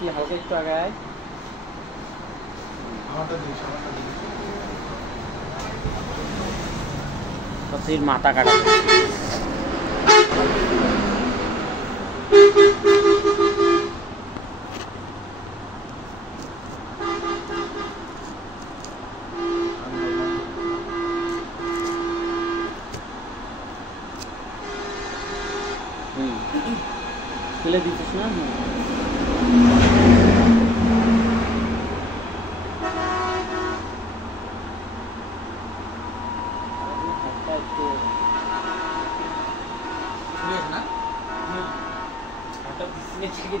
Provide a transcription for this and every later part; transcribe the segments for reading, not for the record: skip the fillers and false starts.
দেখি হালকা একটু আগায় কতির মাথা কাটা তুলে দিচ্ছিস না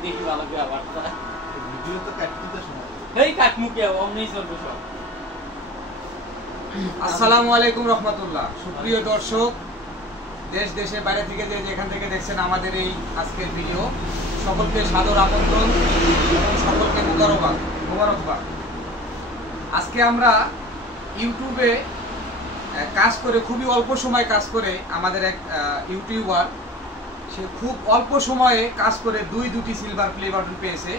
দেখি ভালো করে আবার ভিডিও তো কাটতে সময় এই কাটমুকে অমনি চলবে সব। আসসালামু আলাইকুম রহমতুল্লাহ। সুপ্রিয় দর্শক, দেশ দেশের বাইরে থেকে যেখান থেকে দেখছেন আমাদের এই আজকের ভিডিও, সকলকে সাদর আমন্ত্রণ এবং সকলকে মোবারকবাদ। আজকে আমরা ইউটিউবে কাজ করে, খুবই অল্প সময় কাজ করে, আমাদের এক ইউটিউবার, সে খুব অল্প সময়ে কাজ করে দুটি সিলভার প্লে বাটন পেয়েছে।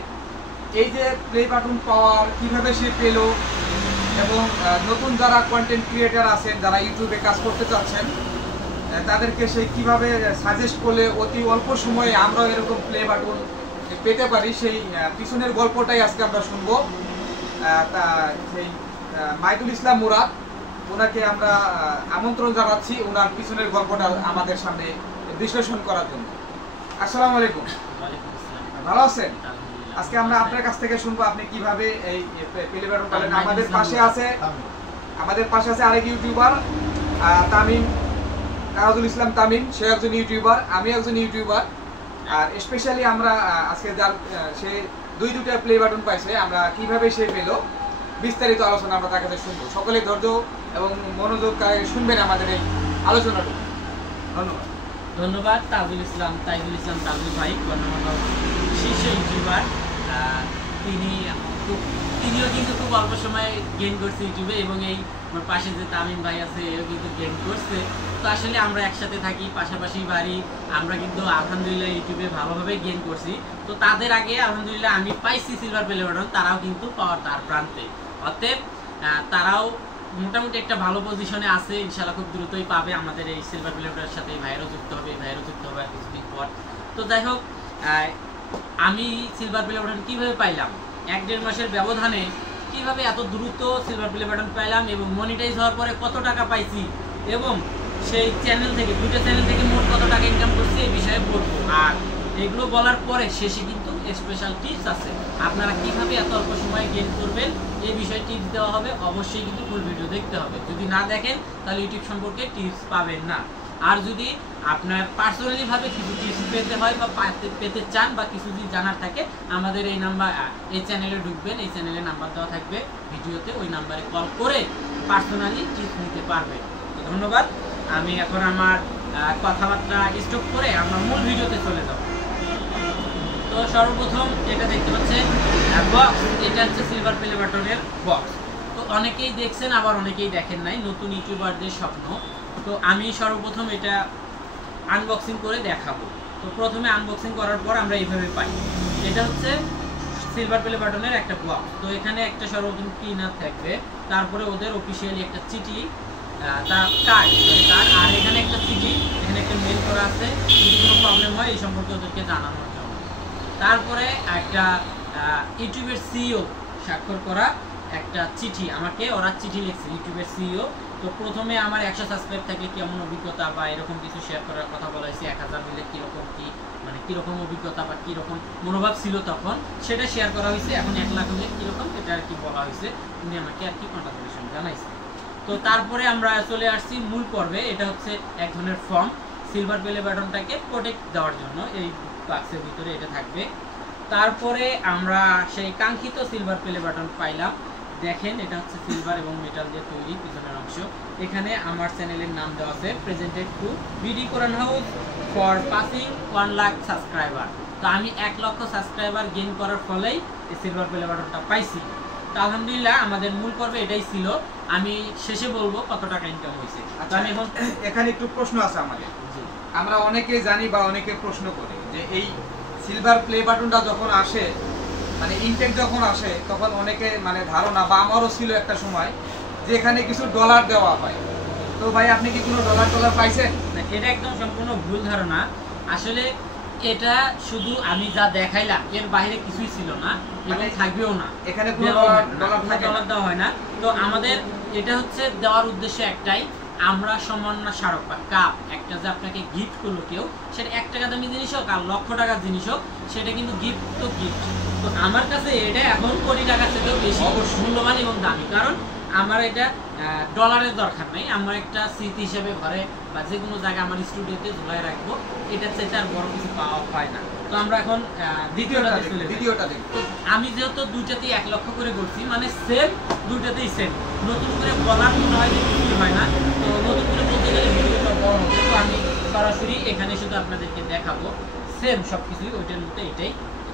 এই যে প্লে বাটন পাওয়ার কিভাবে সে পেল এবং নতুন যারা কন্টেন্ট ক্রিয়েটার আছেন, যারা ইউটিউবে কাজ করতে চাচ্ছেন, তাদেরকে সে কিভাবে সাজেস্ট করলে অতি অল্প সময়ে আমরা এরকম প্লে বাটন পেতে পারি, সেই পিছনের গল্পটাই আজকে আমরা শুনবো। সেই মাইদুল ইসলাম মুরাদ, ওনাকে আমরা আমন্ত্রণ জানাচ্ছি ওনার পিছনের গল্পটা আমাদের সামনে বিশ্লেষণ করার জন্য। আসসালামু আলাইকুম, ভালো আছেন? আজকে আমরা আপনার কাছ থেকে শুনবো আপনি কিভাবে এই প্লে বাটন পেলেন। আমাদের পাশে আছে আরেক ইউটিউবার তামিম, কারাজুল ইসলাম তামিম, সে একজন ইউটিউবার, আমি একজন ইউটিউবার। আর স্পেশালি আমরা আজকে সে দুইটা প্লে বাটন পাইছে, আমরা কিভাবে সে পেল বিস্তারিত আলোচনা আমরা তার কাছে শুনবো। সকলে ধৈর্য এবং মনোযোগ শুনবেন আমাদের এই আলোচনাটা। ধন্যবাদ। ধন্যবাদ তাজুল ইসলাম তাজুল ভাই, শীর্ষ ইউটিউবার। তিনিও কিন্তু খুব অল্প সময়ে গেইন করছে ইউটিউবে, এবং এই আমার পাশে যে তামিম ভাই আছে এও কিন্তু গেইন করছে। তো আসলে আমরা একসাথে থাকি, পাশাপাশি বাড়ি, আমরা কিন্তু আলহামদুলিল্লাহ ইউটিউবে ভালোভাবে গেইন করছি। তো তাদের আগে আলহামদুলিল্লাহ আমি পাইছি সিলভার প্লে বাটন, তারাও কিন্তু পাওয়ার তার প্রান্তে। অতএব তারাও মোটামুটি একটা ভালো পজিশনে আছে, ইনশাআল্লাহ খুব দ্রুতই পাবে। আমাদের এই সিলভার প্লে বাটনের সাথে ভাইয়েরও যুক্ত হবে আর কিছুদিন পর। তো যাই হোক, আমি সিলভার প্লে বাটন কীভাবে পাইলাম, 1-1.5 মাসের ব্যবধানে কিভাবে এত দ্রুত সিলভার প্লে বাটন পাইলাম এবং মনিটাইজ হওয়ার পরে কত টাকা পাইছি এবং সেই চ্যানেল থেকে, দুইটা চ্যানেল থেকে মোট কত টাকা ইনকাম করছি, এই বিষয়ে বলবো। আর এগুলো বলার পরে শেষে কিন্তু স্পেশাল টিপস আছে, আপনারা কিভাবে এত অল্প সময়ে গেইন করবেন এই বিষয়ে টিপস দেওয়া হবে। অবশ্যই কিন্তু ফুল ভিডিও দেখতে হবে, যদি না দেখেন তাহলে ইউটিউব সম্পর্কে টিপস পাবেন না। আর যদি আপনার পার্সোনালি ভাবে কিছু টিপস পেতে হয় বা পেতে চান বা কিছু যদি জানার থাকে, আমাদের এই নাম্বার, এই চ্যানেলে ঢুকবেন, এই চ্যানেলে নাম্বার দেওয়া থাকবে ভিডিওতে, ওই নাম্বারে কল করে পার্সোনালি টিপস নিতে পারবেন। তো ধন্যবাদ। আমি এখন আমার কথাবার্তা স্টপ করে আমরা মূল ভিডিওতে চলে যাব। তো সর্বপ্রথম এটা দেখতে পাচ্ছেন বক্স, এটা হচ্ছে সিলভার প্লে বাটনের বক্স। তো অনেকেই দেখছেন, আবার অনেকেই দেখেন নাই, নতুন ইউটিউবারদের স্বপ্ন। তো আমি সর্বপ্রথম এটা আনবক্সিং করে দেখাবো। তো প্রথমে আনবক্সিং করার পর আমরা এইভাবে পাই, এটা হচ্ছে সিলভার প্লে বাটনের একটা বক্স। তো এখানে একটা সর্বপ্রথম ক্লিনার থাকবে, তারপরে ওদের অফিসিয়ালি একটা চিঠি, তার কার্ড, আর এখানে একটা চিঠি, এখানে একটা মেল করা আছে, যদি কোনো প্রবলেম হয় এই সম্পর্কে ওদেরকে জানানোর জন্য। তারপরে একটা ইউটিউবের সিইও স্বাক্ষর করা একটা চিঠি, আমাকে ওরা চিঠি লিখছে, ইউটিউবের সিইও। তো প্রথমে আমার 100 সাবস্ক্রাইব থাকলে কেমন অভিজ্ঞতা বা এরকম কিছু শেয়ার করার কথা বলা হয়েছে, 1000 মিলে কীরকম কী, মানে কীরকম অভিজ্ঞতা বা কীরকম মনোভাব ছিল তখন, সেটা শেয়ার করা হয়েছে। এখন 1 লাখ হলে কীরকম, এটা আর কি বলা হয়েছে, উনি আমাকে আর কি কনগ্রাচুলেশন জানাইছে। তো তারপরে আমরা চলে আসছি মূল পর্বে। এটা হচ্ছে এক ধরনের ফর্ম, সিলভার প্লে বাটনটাকে প্রোটেক্ট দেওয়ার জন্য এই বাক্সের ভিতরে এটা থাকবে। তারপরে আমরা সেই কাঙ্ক্ষিত সিলভার প্লে বাটন পাইলাম। দেখেন, এটা হচ্ছে সিলভার এবং মেটাল দিয়ে তৈরি পিছনের অংশ। এখানে আমার চ্যানেলের নাম দেওয়া আছে, presented to BD Quran house for passing 1 lakh subscriber. তো আমি 1 লক্ষ সাবস্ক্রাইবার গেইন করার ফলেই এই সিলভার প্লে বাটনটা পাইছি। তো আলহামদুলিল্লাহ আমাদের মূল পর্বে এটাই ছিল। আমি শেষে বলবো কত টাকা ইনকাম হয়েছে। আচ্ছা, আমি এখন এখানে একটু প্রশ্ন আছে আমাদের। আমরা অনেকে জানি বা অনেকে প্রশ্ন করি যে এই সিলভার প্লে বাটনটা যখন আসে মানে ইনটেক যখন আসে তখন অনেকে মানে ধারণা বা আমারও ছিল একটা সময় যে এখানে কিছু ডলার দেওয়া হয়। তো ভাই আপনি কি কোনো ডলার পাইছেন? না, এটা একদম সম্পূর্ণ ভুল ধারণা। আসলে এটা শুধু আমি যা দেখাইলাম এর বাইরে কিছুই ছিল না এবং থাকবেও না। এখানে কোনো ডলার দেওয়া হয় না। তো আমাদের এটা হচ্ছে দেওয়ার উদ্দেশ্য একটাই, আমরা সম্মাননা স্মারক বা কাপ একটা যে আপনাকে গিফট করলো কেউ, সেটা 1 টাকা দামি জিনিস হোক আর লক্ষ টাকার জিনিস হোক, সেটা কিন্তু গিফট তো গিফট। তো আমার কাছে এটা এখন কোটি টাকার থেকেও বেশি মূল্যবান এবং দামি, কারণ আমার এটা ডলারের দরকার নাই। আমার একটা স্মৃতি হিসেবে ঘরে বা যে কোনো জায়গায় আমার স্টুডিওতে ঝুলাই রাখবো, এটা চেয়ে আর বড় কিছু পাওয়া হয় না। তো আমরা এখন দ্বিতীয়টা দেখি। আমি যেহেতু দুইটাতেই 1 লক্ষ করে করছি, মানে সেম, দুইটাতেই সেম। নতুন করে বলার মনে হয় যে কিছুই হয় না। তো নতুন করে বলতে গেলে ভিডিওটা বড় হবে, তো আমি সরাসরি এখানে শুধু আপনাদেরকে দেখাবো সেম সব কিছুই ওইটার মতো এটাই।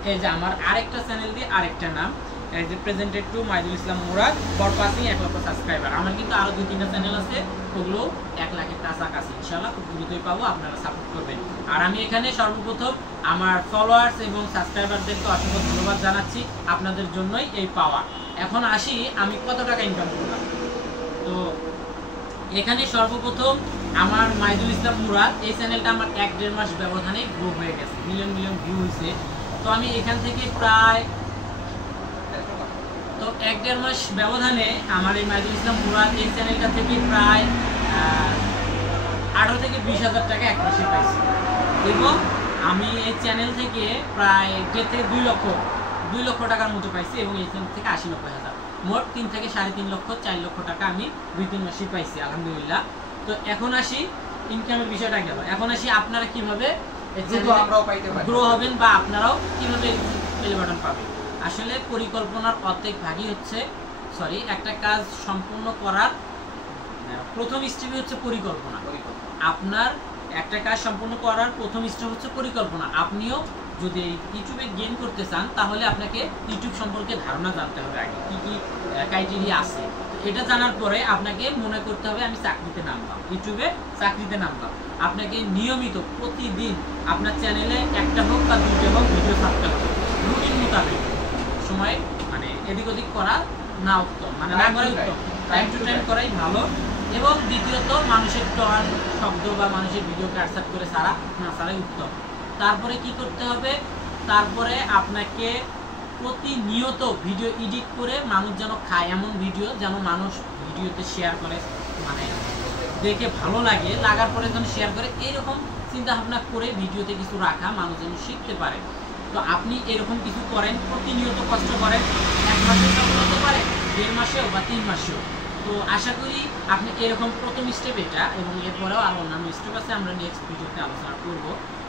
এই যে আমার আরেকটা চ্যানেল দিয়ে আরেকটা নাম, এই যে presented to Maidul Islam Murad for passing 1 লক্ষ সাবস্ক্রাইবার। আমার কিন্তু আরো 2-3টা চ্যানেল আছে, ওগুলো 1 লাখের কাছাকাছি ইনশাআল্লাহ খুব দ্রুতই পাবো, আপনারা সাপোর্ট করবেন। আর আমি এখানে সর্বপ্রথম আমার ফলোয়ার্স এবং সাবস্ক্রাইবারদেরকে অসংখ্য ধন্যবাদ জানাচ্ছি, আপনাদের জন্যই এই পাওয়া। এখন আসি আমি কত টাকা ইনকাম করলাম। তো এখানে সর্বপ্রথম আমার মাইদুল ইসলাম মুরাদ এই চ্যানেলটা আমার 1-1.5 মাস ব্যবধানে গ্রো হয়ে গেছে, মিলিয়ন ভিউ হয়েছে। তো আমি এখান থেকে প্রায় 1-1.5 মাস ব্যবধানে আমার এই মাইদুল ইসলাম মুরাদ এই চ্যানেলটা থেকে প্রায় 18 থেকে 20,000 টাকা 1 মাসে পাইছি। এবং আমি এই চ্যানেল থেকে প্রায় 1.5 থেকে 2 লক্ষ টাকার মতো পাইছি, এবং এই চ্যানেল থেকে 80-90 হাজার, মোট 3 থেকে 3.5 লক্ষ 4 লক্ষ টাকা আমি 2-3 মাসে পাইছি আলহামদুলিল্লাহ। তো এখন আসি ইনকামের বিষয়টা গেল, এখন আসি আপনারা কিভাবে গ্রো হবেন বা আপনারাও কিভাবে বেল বাটন পাবেন। আসলে পরিকল্পনার অর্ধেক ভাগই হচ্ছে একটা কাজ সম্পূর্ণ করার প্রথম স্টেপই হচ্ছে পরিকল্পনা। আপনার একটা কাজ সম্পূর্ণ করার প্রথম স্টেপ হচ্ছে পরিকল্পনা। আপনিও যদি ইউটিউবে গেইন করতে চান, তাহলে আপনাকে ইউটিউব সম্পর্কে ধারণা জানতে হবে, আগে কি কি ক্রাইটেরিয়া আছে। এটা জানার পরে আপনাকে মনে করতে হবে আমি চাকরিতে নামলাম, ইউটিউবে চাকরিতে নামলাম। আপনাকে নিয়মিত প্রতিদিন আপনার চ্যানেলে 1টা হোক বা 2টা হোক ভিডিও ছাড়তে হবে, রুটিন মোতাবেক। সময় মানে এদিক ওদিক করা না উত্তম, মানে না করাই উত্তম, টাইম টু টাইম করাই ভালো। এবং দ্বিতীয়ত মানুষের টন শব্দ বা মানুষের ভিডিও কাটসাট করে ছাড়া না ছাড়াই উত্তম। তারপরে কি করতে হবে, তারপরে আপনাকে প্রতিনিয়ত ভিডিও এডিট করে মানুষ যেন খায় এমন ভিডিও, যেন মানুষ ভিডিওতে শেয়ার করে, মানে দেখে ভালো লাগে, লাগার পরে যেন শেয়ার করে, এইরকম চিন্তা ভাবনা করে ভিডিওতে কিছু রাখা, মানুষ যেন শিখতে পারে। তো আপনি এরকম কিছু করেন, প্রতিনিয়ত কষ্ট করেন, 1 মাসে সফল হতে পারে, 1.5 মাসেও বা 3 মাসেও। তো আশা করি আপনি এরকম প্রথম স্টেপ এটা, এবং এরপরেও আরও অন্যান্য স্টেপ আছে, আমরা নেক্সট ভিডিওতে আলোচনা করব।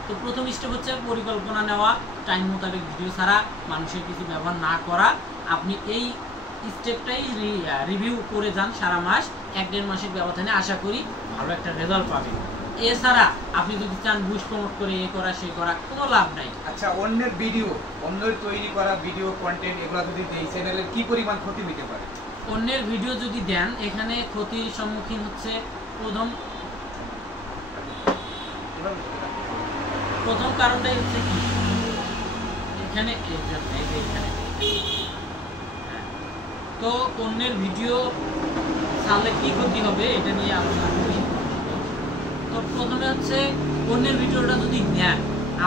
তো প্রথম স্টেপ হচ্ছে পরিকল্পনা নেওয়া, টাইম মোতাবেক ভিডিও ছাড়া, মানুষের কিছু ব্যবহার না করা। আপনি এই স্টেপটাই রিভিউ করে যান সারা মাস, 1-1.5 মাসের ব্যবধানে আশা করি ভালো একটা রেজাল্ট পাবেন। এছাড়া আপনি যদি চান বুস্ট প্রমোট করে এ করা সে করা, কোনো লাভ নাই। আচ্ছা, অন্যের তৈরি করা ভিডিও কন্টেন্ট এগুলো যদি দেই, চ্যানেলের কি পরিমাণ ক্ষতি হতে পারে? অন্যের ভিডিও যদি দেন, এখানে ক্ষতির সম্মুখীন হচ্ছে প্রথম কারণটাই হচ্ছে কি, এখানে তো অন্যের ভিডিও ছাড়লে কি ক্ষতি হবে এটা নিয়ে আলোচনা করি। তো প্রথমে হচ্ছে অন্যের ভিডিওটা যদি নেন,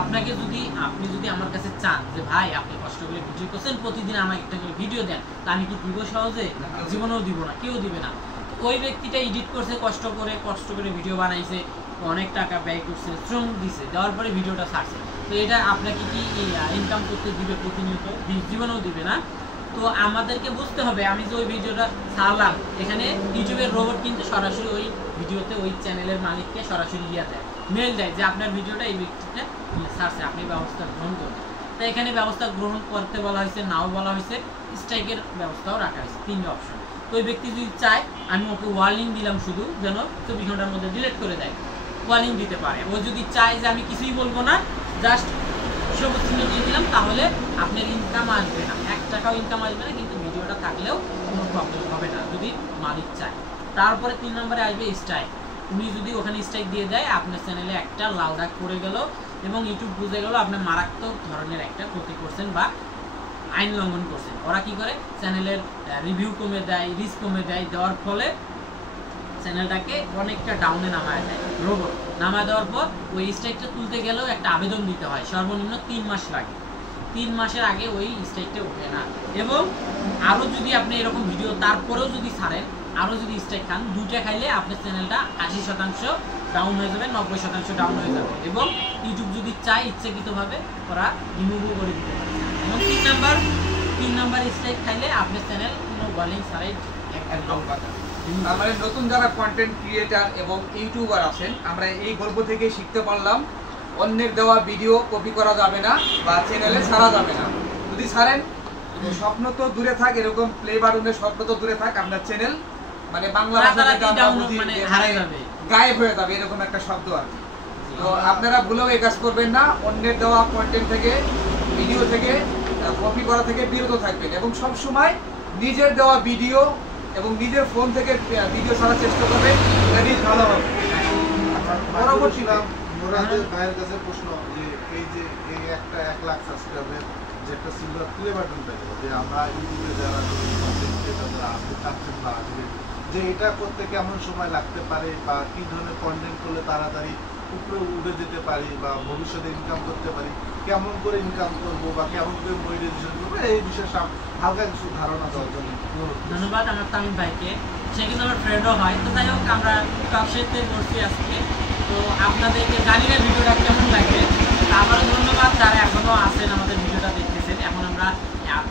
আপনি যদি আমার কাছে চান যে ভাই আপনি কষ্ট করে ভিডিও করছেন, প্রতিদিন আমাকে একটা করে ভিডিও দেন, তা আমি কি দিব? সহজে জীবনেও দিব না, কেউ দিবে না। ওই ব্যক্তিটা এডিট করছে, কষ্ট করে ভিডিও বানাইছে, অনেক টাকা ব্যয় করছে, শ্রম দিছে, দেওয়ার পরে ভিডিওটা ছাড়ছে। তো এটা আপনাকে কি ইনকাম করতে দিবে? প্রতিনিয়ত জীবনেও দিবে না। তো আমাদেরকে বুঝতে হবে, আমি যে ওই ভিডিওটা ছাড়লাম, এখানে ইউটিউবের রোবট কিন্তু সরাসরি ওই ভিডিওতে ওই চ্যানেলের মালিককে সরাসরি মেল দেয় যে আপনার ভিডিওটা এই ব্যক্তিটা ছাড়ছে, আপনি ব্যবস্থা গ্রহণ করুন। তো এখানে ব্যবস্থা গ্রহণ করতে বলা হয়েছে, নাও বলা হয়েছে, স্ট্রাইকের ব্যবস্থাও রাখা হয়েছে, 3টা অপশন। তো ওই ব্যক্তি যদি চায়, আমি ওকে ওয়ার্নিং দিলাম শুধু, যেন 24 ঘন্টার মধ্যে ডিলিট করে দেয়, ওয়ার্নিং দিতে পারে। ও যদি চায় যে আমি কিছুই বলবো না, জাস্ট সবুজ চিহ্ন দিয়ে দিলাম, তাহলে আপনার ইনকাম আসবে না, 1 টাকাও ইনকাম আসবে না, কিন্তু ভিডিওটা থাকলেও কোনো প্রবলেম হবে না যদি মালিক চায়। তারপরে 3 নম্বরে আসবে স্ট্রাইক। উনি যদি ওখানে স্ট্রাইক দিয়ে দেয়, আপনার চ্যানেলে একটা লাল দাগ পড়ে গেল এবং ইউটিউব বুঝে গেল আপনি মারাত্মক ধরনের একটা ক্ষতি করছেন বা আইন লঙ্ঘন করছেন। ওরা কি করে, চ্যানেলের রিভিউ কমে দেয়, রিচ কমে দেয়, দেওয়ার ফলে চ্যানেলটাকে অনেকটা ডাউনে নামায় দেয়। রোবট নামায় দেওয়ার পর ওই স্ট্রাইকটা তুলতে গেলেও একটা আবেদন দিতে হয়, সর্বনিম্ন 3 মাস লাগে। 3 মাসের আগে ওই স্ট্রাইকটা ওঠে না। এবং আরও যদি আপনি এরকম ভিডিও তারপরেও যদি ছাড়েন, আরও যদি স্ট্রাইক খান, 2টা খাইলে আপনার চ্যানেলটা 80% ডাউন হয়ে যাবে, 90% ডাউন হয়ে যাবে। এবং ইউটিউব যদি চায় ইচ্ছাকৃতভাবে ওরা রিমুভও করে দিতে পারে। এবং 3 নাম্বার স্ট্রাইক খাইলে আপনার চ্যানেল কোনো ওয়ার্নিং ছাড়াই একদম কথা। মানে নতুন যারা কন্টেন্ট ক্রিয়েটার এবং ইউটিউবার আছেন, আমরা এই গল্প থেকে শিখতে পারলাম অন্যের দেওয়া ভিডিও কপি করা যাবে না বা চ্যানেলে ছাড়া যাবে না। যদি ছাড়েন, স্বপ্ন তো দূরে থাক, এরকম প্লে বাটনের স্বপ্ন তো দূরে থাক, আপনার চ্যানেল মানে বাংলা গায়েব হয়ে যাবে, এরকম একটা শব্দ আর কি। তো আপনারা ভুলেও এই কাজ করবেন না, অন্যের দেওয়া কন্টেন্ট থেকে, ভিডিও থেকে, কপি করা থেকে বিরত থাকবেন এবং সব সময় নিজের দেওয়া ভিডিও এবং নিজের ফোন থেকে ভিডিও ছাড়ার চেষ্টা করবেন, এটা ভালো হবে। পরবর্তী মোরাদের ভাইয়ের কাছে প্রশ্ন, যে এই যে এই একটা 1 লাখ সাবস্ক্রাইবের যে একটা সিলভার প্লে বাটন থাকে, যে আমরা ইউটিউবে যারা কন্টেন্ট ক্রিয়েটাররা আসবে চাচ্ছেন বা আসবে, যে এটা করতে কেমন সময় লাগতে পারে বা কি ধরনের কন্টেন্ট করলে তাড়াতাড়ি উপরে উঠে যেতে পারি বা ভবিষ্যতে ইনকাম করতে পারি, কেমন করে ইনকাম করবো বা কেমন করে মনিটাইজেশন করবো, এই বিষয়ে হালকা কিছু ধারণা দেওয়ার জন্য। ধন্যবাদ আমার তামিম ভাইকে, সে কিন্তু আমার ফ্রেন্ডও হয়। তো যাই হোক, আমরা টকশেতে বসছি আজকে। তো আপনাদেরকে জানি না ভিডিওটা কেমন লাগে, আবারও ধন্যবাদ যারা এখনও আছেন আমাদের ভিডিওটা দেখতেছেন। এখন আমরা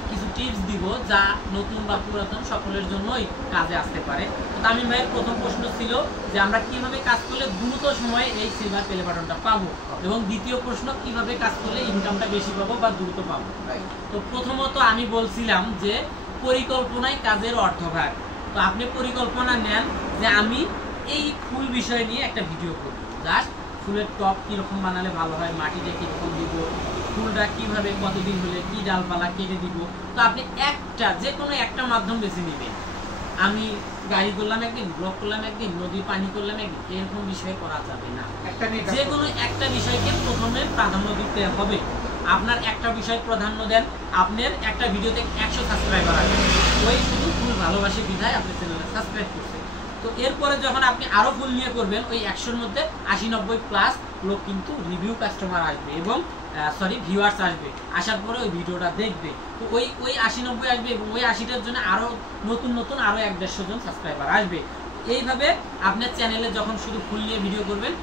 কিছু টিপস দিব যা নতুন বা পুরাতন সকলের জন্যই কাজে আসতে পারে। তো তামিম ভাইয়ের প্রথম প্রশ্ন ছিল যে আমরা কিভাবে কাজ করলে দ্রুত সময়ে এই সিলভার প্লে বাটনটা পাবো, এবং দ্বিতীয় প্রশ্ন কিভাবে কাজ করলে ইনকামটা বেশি পাবো বা দ্রুত পাবো। তো প্রথমত আমি বলছিলাম যে পরিকল্পনায় কাজের অর্ধভাগ। তো আপনি পরিকল্পনা নেন যে আমি এই ফুল বিষয় নিয়ে একটা ভিডিও করব, জাস্ট ফুলের টপ কীরকম বানালে ভালো হয়, মাটিটা কীরকম দিব, ফুলটা কীভাবে কতদিন হলে কী ডালপালা কেটে দিব। তো আপনি একটা যে কোনো একটা মাধ্যম বেছে নেবেন। আমি গাড়ি করলাম একদিন, ব্লগ করলাম একদিন, নদীর পানি করলাম একদিন, এরকম বিষয় করা যাবে না। যে কোনো একটা বিষয়কে প্রথমে প্রাধান্য দিতে হবে। আপনার একটা বিষয় প্রাধান্য দেন, আপনার একটা ভিডিওতে 100 সাবস্ক্রাইবার আসবে, ওই শুধু ফুল ভালোবাসে বিধায় আপনার চ্যানেলে সাবস্ক্রাইব করছে। তো এরপরে যখন আপনি আরও ফুল নিয়ে করবেন, ওই 100-র মধ্যে 80-90 প্লাস লোক কিন্তু রিভিউ কাস্টমার আসবে এবং ভিউয়ার্স আসবে, আসার পরে ওই ভিডিওটা দেখবে। তো ওই 80-90 আসবে এবং ওই 80টার জন্য আরও নতুন আরও 100-150 জন সাবস্ক্রাইবার আসবে। এইভাবে আপনার চ্যানেলে যখন শুধু ফুল নিয়ে ভিডিও করবেন,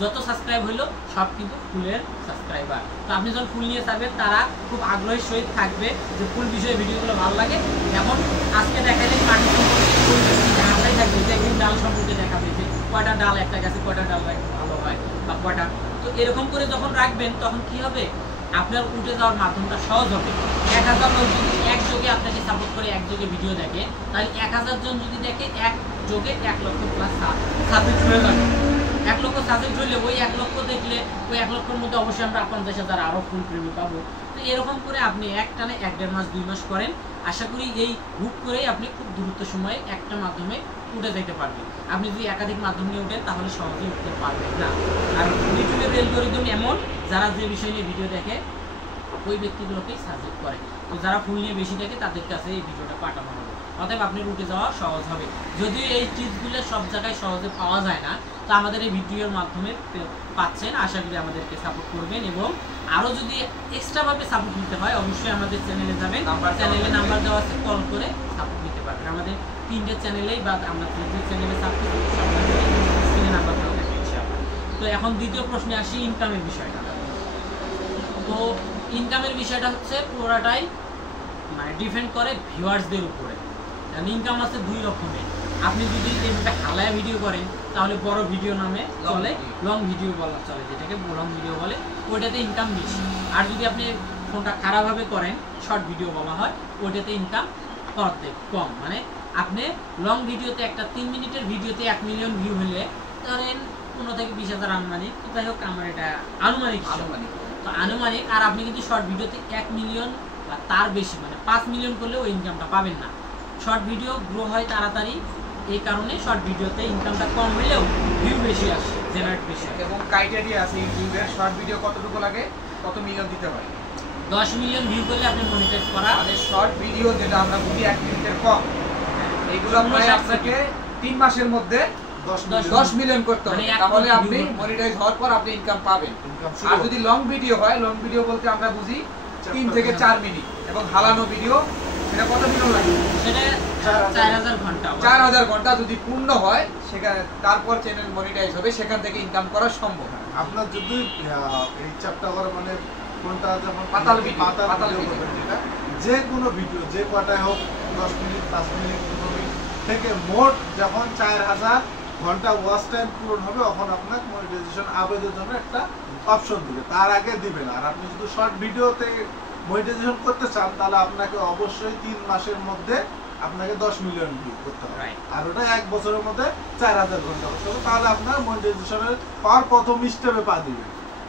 যত সাবস্ক্রাইব হইলো সব কিন্তু ফুলের সাবস্ক্রাইবার। তো আপনি যখন ফুল নিয়ে থাকবেন, তারা খুব আগ্রহের সহিত থাকবে যে ফুল বিষয়ে ভিডিওগুলো ভালো লাগে। এখন আজকে দেখাইলে মাটি ধারণাই থাকবে যে একদিন ডাল সম্পর্কে দেখাবে যে কয়টা ডাল একটা গাছে কয়টা ডাল রাখলে ভালো হয় বা কয়টা। তো এরকম করে যখন রাখবেন, তখন কি হবে, আপনার উঠে যাওয়ার মাধ্যমটা সহজ হবে। 1000 লোক যদি একযোগে আপনাকে সাপোর্ট করে একযোগে ভিডিও দেখে, তাহলে 1000 জন যদি দেখে একযোগে 1 লক্ষ প্লাস সাবজেক্ট হয়ে যাবে। 1 লক্ষ সাবজেক্ট হইলে ওই 1 লক্ষ দেখলে ওই 1 লক্ষের মধ্যে অবশ্যই আমরা 50,000 আরও ফুল প্রেমী পাবো। তো এরকম করে আপনি একটানে 1-1.5 মাস 2 মাস করেন, আশা করি এই হুক করেই আপনি খুব দ্রুত সময়ে একটা মাধ্যমে উঠে যেতে পারবেন। আপনি যদি একাধিক মাধ্যম নিয়ে উঠেন, তাহলে সহজে উঠতে পারবেন না। আর ইউটিউবের অ্যালগরিদম এমন, যারা যে বিষয় নিয়ে ভিডিও দেখে ওই ব্যক্তিগুলোকেই সাজেস্ট করে। তো যারা ফুল নিয়ে বেশি দেখে, তাদের কাছে এই ভিডিওটা পাঠানো হবে, অতএব আপনি উঠে যাওয়া সহজ হবে। যদিও এই টিপসগুলো সব জায়গায় সহজে পাওয়া যায় না, তো আমাদের এই ভিডিওর মাধ্যমে পাচ্ছেন। আশা করি আমাদেরকে সাপোর্ট করবেন, এবং আরও যদি এক্সট্রাভাবে সাপোর্ট নিতে হয়, অবশ্যই আমাদের চ্যানেলে যাবেন, চ্যানেলে নাম্বার দেওয়া আছে, কল করে সাপোর্ট নিতে পারবেন। আমাদের 3টে চ্যানেলেই বা আমরা যে চ্যানেলে সাপোর্ট করি, সব স্ক্রিনে নাম্বার দেওয়া থাকে ইনশাআল্লাহ। তো এখন দ্বিতীয় প্রশ্নে আসি, ইনকামের বিষয়টা। তো ইনকামের বিষয়টা হচ্ছে পুরোটাই মানে ডিপেন্ড করে ভিউয়ার্সদের উপরে। ইনকাম আছে 2 রকমের। আপনি যদি এইভাবে হালায়া ভিডিও করেন, তাহলে বড় ভিডিও নামে চলে, লং ভিডিও বলা চলে, যেটাকে লং ভিডিও বলে, ওইটাতে ইনকাম বেশি। আর যদি আপনি ফোনটা খারাপভাবে করেন, শর্ট ভিডিও বলা হয়, ওইটাতে ইনকাম অর্ধেক কম। মানে আপনি লং ভিডিওতে একটা 3 মিনিটের ভিডিওতে 1 মিলিয়ন ভিউ হলে ধরেন 15 থেকে 20,000 আনুমানিক। তো যাই হোক, আমার এটা আনুমানিক, তো আনুমানিক। আর আপনি কিন্তু শর্ট ভিডিওতে 1 মিলিয়ন বা তার বেশি, মানে 5 মিলিয়ন করলেও ওই ইনকামটা পাবেন না। শর্ট ভিডিও গ্রো হয় তাড়াতাড়ি, এই কারণে শর্ট ভিডিওতে ইনকামটা কম হলেও ভিউ বেশি আসে, জেনারেট বেশি। এবং ক্রাইটেরিয়া আছে ইউটিউবের, শর্ট ভিডিও কতটুকু লাগে, কত মিলিয়ন দিতে হয়। 10 মিলিয়ন ভিউ করলে আপনি মনিটাইজ করা মানে শর্ট ভিডিও যেটা আমরা বলি 1 মিনিটের কম, এইগুলো প্রায় আপনাকে 3 মাসের মধ্যে 10 মিলিয়ন করতে হবে, মানে তাহলে আপনি মনিটাইজ হওয়ার পর আপনি ইনকাম পাবেন। আর যদি লং ভিডিও হয়, লং ভিডিও বলতে আমরা বুঝি 3 থেকে 4 মিনিট এবং হালানো ভিডিও, সেটা কত মিনিট লাগে? সেটা 4000 ঘন্টা 4000 ঘন্টা যদি পূর্ণ হয়, সেখানে তারপর চ্যানেল মনিটাইজ হবে, সেখান থেকে ইনকাম করা সম্ভব। আপনার যদি এই চ্যাপ্টার করে মানে কোনটা যেমন পাতাল ভিডিও করবেন, যেটা যে কোনো ভিডিও যে কটায় হোক 10 মিনিট 5 মিনিট 15 মিনিট থেকে মোট যখন 4000 ঘন্টা ওয়াচ টাইম পূরণ হবে, তখন আপনার মনিটাইজেশন আবেদনের জন্য একটা অপশন দিবে, তার আগে দিবে না। আর আপনি যদি শর্ট ভিডিওতে মনিটাইজেশন করতে চান, তাহলে আপনাকে অবশ্যই 3 মাসের মধ্যে আপনাকে 10 মিলিয়ন ভিউ করতে হবে, আর ওটা 1 বছরের মধ্যে 4000 ঘন্টা করতে হবে, তাহলে আপনার মনিটাইজেশনের পাওয়ার প্রথম স্টেপে পা দিবে,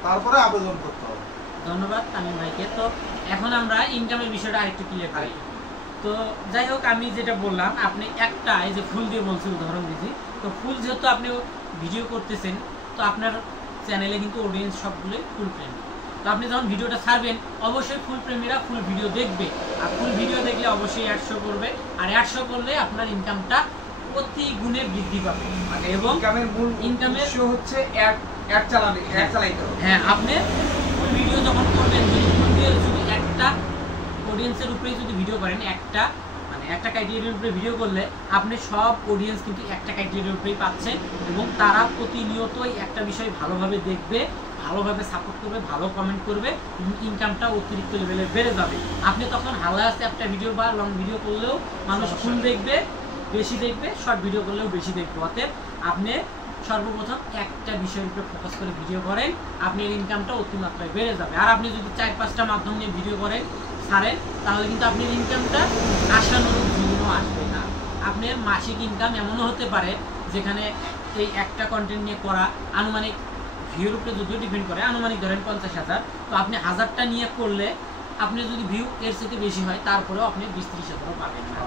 তারপরে আবেদন করতে হবে। ধন্যবাদ তামিম ভাইকে। তো এখন আমরা ইনকামের বিষয়টা আরেকটু ক্লিয়ার করি। তো যাই হোক, আমি যেটা বললাম, আপনি একটা এই যে ফুল দিয়ে বলছি, উদাহরণ দিয়েছি, তো ফুল যেহেতু আপনি ভিডিও করতেছেন, তো আপনার চ্যানেলে কিন্তু অডিয়েন্স সবগুলোই ফুল প্রেমী। তো আপনি যখন ভিডিওটা ছাড়বেন, অবশ্যই ফুল প্রেমীরা ফুল ভিডিও দেখবে, আর ফুল ভিডিও দেখলে অবশ্যই 100 করবে, আর 100 করলে আপনার ইনকামটা প্রতি গুণে বৃদ্ধি পাবে। এবং ইনকামের মূল ইনকামের উৎস হচ্ছে অ্যাড চালাইতে হবে। হ্যাঁ, আপনি ফুল ভিডিও যখন করবেন, যদি একটা অডিয়েন্সের উপরেই যদি ভিডিও করেন, একটা ক্রাইটেরিয়ার উপরে ভিডিও করলে আপনি সব অডিয়েন্স কিন্তু একটা ক্রাইটেরিয়ার উপরেই পাচ্ছেন, এবং তারা প্রতিনিয়তই একটা বিষয় ভালোভাবে দেখবে, ভালোভাবে সাপোর্ট করবে, ভালো কমেন্ট করবে, এবং ইনকামটা অতিরিক্ত লেভেলে বেড়ে যাবে। আপনি তখন হালাস্তে একটা ভিডিও বা লং ভিডিও করলেও মানুষ ফুল দেখবে, বেশি দেখবে, শর্ট ভিডিও করলেও বেশি দেখবে। অতএব আপনি সর্বপ্রথম একটা বিষয়ের উপরে ফোকাস করে ভিডিও করেন, আপনার ইনকামটা অতিমাত্রায় বেড়ে যাবে। আর আপনি যদি 4-5টা মাধ্যম নিয়ে ভিডিও করেন, ছাড়েন, তাহলে কিন্তু আপনার ইনকামটা আশানুরূপ জীবনও আসবে না। আপনার মাসিক ইনকাম এমনও হতে পারে যেখানে এই একটা কন্টেন্ট নিয়ে করা আনুমানিক ভিউর উপরে যদিও ডিপেন্ড করে, আনুমানিক ধরেন 50,000, তো আপনি 1000টা নিয়ে করলে আপনি যদি ভিউ এর থেকে বেশি হয়, তারপরেও আপনি 20-30,000 পাবেন না।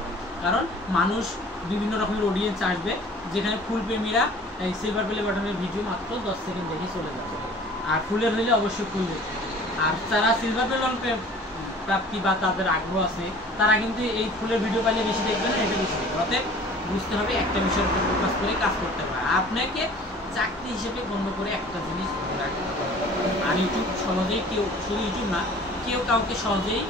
কারণ মানুষ বিভিন্ন রকমের অডিয়েন্স আসবে, যেখানে ফুল প্রেমীরা এই সিলভার প্লে বাটনের ভিডিও মাত্র 10 সেকেন্ড দেখে চলে যাবে, আর ফুলের হইলে অবশ্যই ফুল দেখবে। আর যারা সিলভার প্লে প্রাপ্তি বা তাদের আগ্রহ আছে, তারা কিন্তু এই ফুলের ভিডিও পাইলে বেশি দেখবে না, এটা বেশি দেখবে। অতএব বুঝতে হবে একটা বিষয়ের উপর ফোকাস করে কাজ করতে হবে। আপনাকে চাকরি হিসেবে গণ্য করে একটা জিনিস মনে রাখতে হবে, আর ইউটিউব সহজেই কেউ, শুধু ইউটিউব না, কেউ কাউকে সহজেই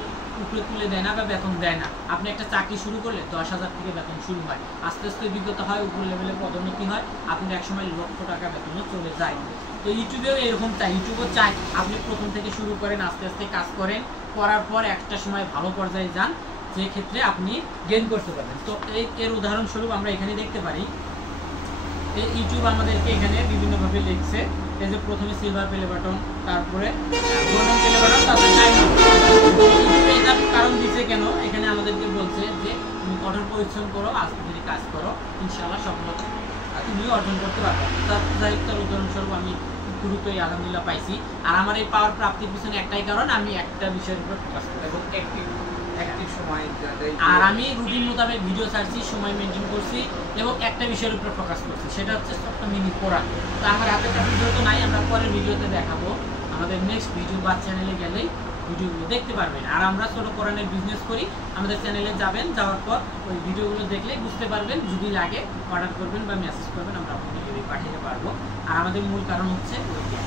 উপরে তুলে দেয় না বা বেতন দেয় না। আপনি একটা চাকরি শুরু করলে 10,000 থেকে বেতন শুরু হয়, আস্তে আস্তে অভিজ্ঞতা হয়, উপর লেভেলে পদোন্নতি হয়, আপনার একসময় লক্ষ টাকা বেতনও চলে যায়। তো ইউটিউবেও এরকম চাই, ইউটিউবও চাই আপনি প্রথম থেকে শুরু করেন, আস্তে আস্তে কাজ করেন, করার পর একটা সময় ভালো পর্যায়ে যান, যে ক্ষেত্রে আপনি গেইন করতে পারবেন। তো এর উদাহরণস্বরূপ আমরা এখানে দেখতে পারি, এই ইউটিউব আমাদেরকে এখানে বিভিন্নভাবে লিখছে, এই যে প্রথমে সিলভার প্লে বাটন, তারপরে গোল্ডেন প্লে বাটন, তারপরে ডায়মন্ড। এটা কারণ দিচ্ছে কেন, এখানে আমাদেরকে বলছে যে তুমি কঠোর পরিশ্রম করো, আস্তে ধীরে কাজ করো, ইনশাআল্লাহ সফলতা তুমি অর্জন করতে পারবে। তার উদাহরণস্বরূপ আমি গুরুত্বই আলহামদুলিল্লাহ পাইছি। আর আমার এই পাওয়ার প্রাপ্তির পিছনে একটাই কারণ, আমি একটা বিষয়ের উপর ফোকাস করি এবং অ্যাক্টিভ সময়, আর আমি রুটিন মোতাবেক ভিডিও ছাড়ছি, সময় মেনটেন করছি, এবং একটা বিষয়ের উপর ফোকাস করছি, সেটা হচ্ছে ছোট্ট মিনি কোরআন। তো আমার হাতে একটা ভিডিও তো নাই, আমরা পরের ভিডিওতে দেখাবো, আমাদের নেক্সট ভিডিও বা চ্যানেলে গেলেই ভিডিওগুলো দেখতে পারবেন। আর আমরা ছোট কোরআনের বিজনেস করি, আমাদের চ্যানেলে যাবেন, যাওয়ার পর ওই ভিডিওগুলো দেখলে বুঝতে পারবেন, যদি লাগে অর্ডার করবেন বা মেসেজ করবেন, আমরা আপনাকে ডেলিভারি পাঠিয়ে পারবো। আর আমাদের মূল কারণ হচ্ছে ওইটা।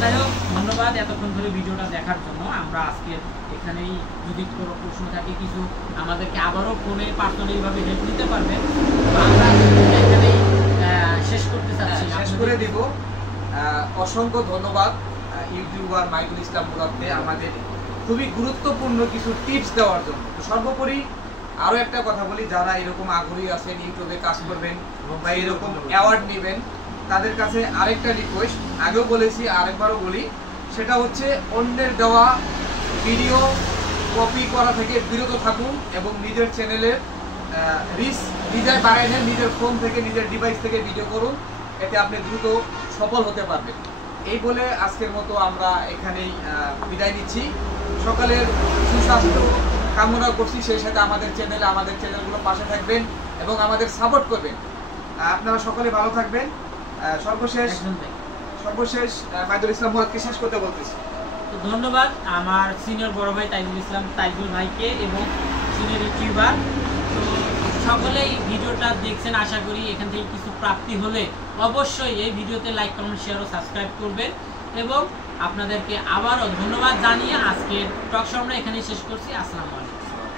যাই হোক, ধন্যবাদ এতক্ষণ ধরে ভিডিওটা দেখার জন্য। আমরা আজকে এখানেই, যদি কোনো প্রশ্ন থাকে কিছু আমাদেরকে আবারও ফোনে পার্সোনালিভাবে হেল্প নিতে পারবেন, তো আমরা এখানেই শেষ করতে চাচ্ছি, শেষ করে দিব। অসংখ্য ধন্যবাদ ইউটিউবার মাইদুল ইসলাম মুরাদকে আমাদের খুবই গুরুত্বপূর্ণ কিছু টিপস দেওয়ার জন্য। তো সর্বোপরি আরও একটা কথা বলি, যারা এরকম আগ্রহী আছেন ইউটিউবে কাজ করবেন বা এরকম অ্যাওয়ার্ড নেবেন, তাদের কাছে আরেকটা রিকোয়েস্ট, আগেও বলেছি আরেকবারও বলি, সেটা হচ্ছে অন্যের দেওয়া ভিডিও কপি করা থেকে বিরত থাকুন এবং নিজের চ্যানেলের রিচ নিজেই বাড়ায় নেন, নিজের ফোন থেকে, নিজের ডিভাইস থেকে ভিডিও করুন, এতে আপনি দ্রুত সফল হতে পারবেন। এই বলে আজকের মতো আমরা এখানেই বিদায় নিচ্ছি। সকালের সুস্বাস্থ্য কামনা করছি, সেই সাথে আমাদের চ্যানেলগুলো পাশে থাকবেন এবং আমাদের সাপোর্ট করবেন। আপনারা সকলে ভালো থাকবেন। সর্বশেষ মাইদুল ইসলাম মুরাদকে শেষ করতে বলতেছি। তো ধন্যবাদ আমার সিনিয়র বড় ভাই তাইজুল ইসলাম তাইজুল ভাইকে এবং সিনিয়র ইউটিউবার। তো সকলেই ভিডিওটা দেখছেন, আশা করি এখান থেকে কিছু প্রাপ্তি হলে অবশ্যই এই ভিডিওতে লাইক কমেন্ট শেয়ার ও সাবস্ক্রাইব করবেন এবং আপনাদেরকে আবারও ধন্যবাদ জানিয়ে আজকের টক শো আমরা এখানেই শেষ করছি। আসসালামু আলাইকুম।